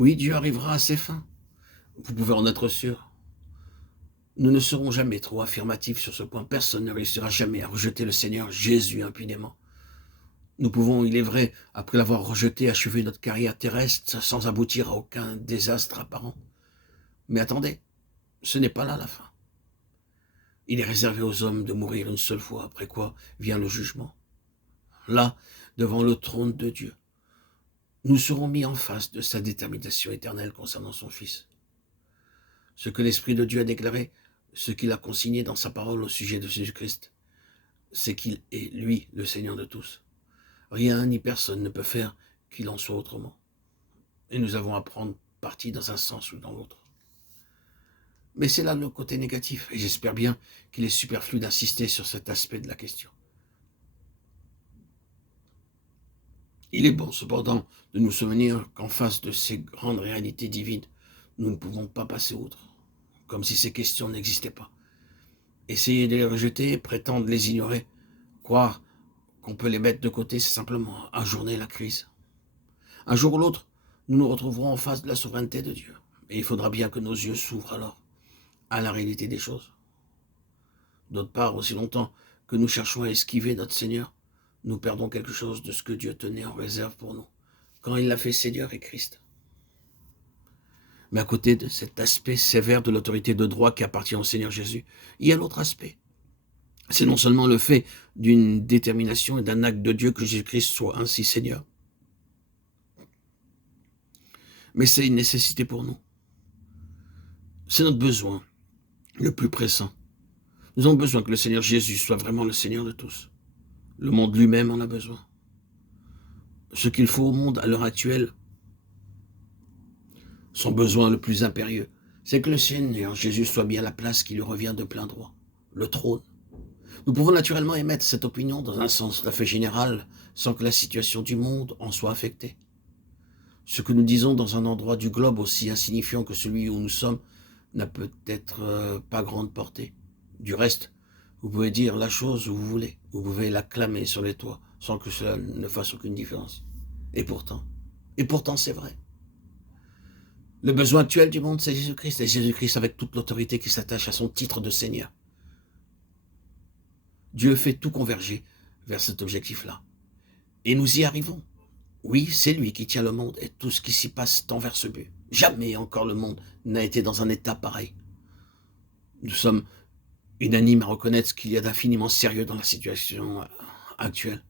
Oui, Dieu arrivera à ses fins. Vous pouvez en être sûr. Nous ne serons jamais trop affirmatifs sur ce point. Personne ne réussira jamais à rejeter le Seigneur Jésus impunément. Nous pouvons, il est vrai, après l'avoir rejeté, achever notre carrière terrestre sans aboutir à aucun désastre apparent. Mais attendez, ce n'est pas là la fin. Il est réservé aux hommes de mourir une seule fois, après quoi vient le jugement. Là, devant le trône de Dieu, nous serons mis en face de sa détermination éternelle concernant son Fils. Ce que l'Esprit de Dieu a déclaré, ce qu'il a consigné dans sa parole au sujet de Jésus-Christ, c'est qu'il est, lui, le Seigneur de tous. Rien ni personne ne peut faire qu'il en soit autrement. Et nous avons à prendre parti dans un sens ou dans l'autre. Mais c'est là le côté négatif, et j'espère bien qu'il est superflu d'insister sur cet aspect de la question. Il est bon, cependant, de nous souvenir qu'en face de ces grandes réalités divines, nous ne pouvons pas passer outre, comme si ces questions n'existaient pas. Essayer de les rejeter, prétendre les ignorer, croire qu'on peut les mettre de côté, c'est simplement ajourner la crise. Un jour ou l'autre, nous nous retrouverons en face de la souveraineté de Dieu, et il faudra bien que nos yeux s'ouvrent alors à la réalité des choses. D'autre part, aussi longtemps que nous cherchons à esquiver notre Seigneur, nous perdons quelque chose de ce que Dieu tenait en réserve pour nous, quand il l'a fait Seigneur et Christ. Mais à côté de cet aspect sévère de l'autorité de droit qui appartient au Seigneur Jésus, il y a l'autre aspect. C'est non seulement le fait d'une détermination et d'un acte de Dieu que Jésus-Christ soit ainsi Seigneur, mais c'est une nécessité pour nous. C'est notre besoin le plus pressant. Nous avons besoin que le Seigneur Jésus soit vraiment le Seigneur de tous. Le monde lui-même en a besoin. Ce qu'il faut au monde à l'heure actuelle, son besoin le plus impérieux, c'est que le Seigneur Jésus soit bien à la place qui lui revient de plein droit, le trône. Nous pouvons naturellement émettre cette opinion dans un sens tout à fait général, sans que la situation du monde en soit affectée. Ce que nous disons dans un endroit du globe aussi insignifiant que celui où nous sommes n'a peut-être pas grande portée. Du reste, vous pouvez dire la chose où vous voulez, vous pouvez la clamer sur les toits, sans que cela ne fasse aucune différence. Et pourtant c'est vrai. Le besoin actuel du monde, c'est Jésus-Christ, et Jésus-Christ avec toute l'autorité qui s'attache à son titre de Seigneur. Dieu fait tout converger vers cet objectif-là. Et nous y arrivons. Oui, c'est lui qui tient le monde et tout ce qui s'y passe tend vers ce but. Jamais encore le monde n'a été dans un état pareil. Nous sommes unanimes à reconnaître qu'il y a d'infiniment sérieux dans la situation actuelle.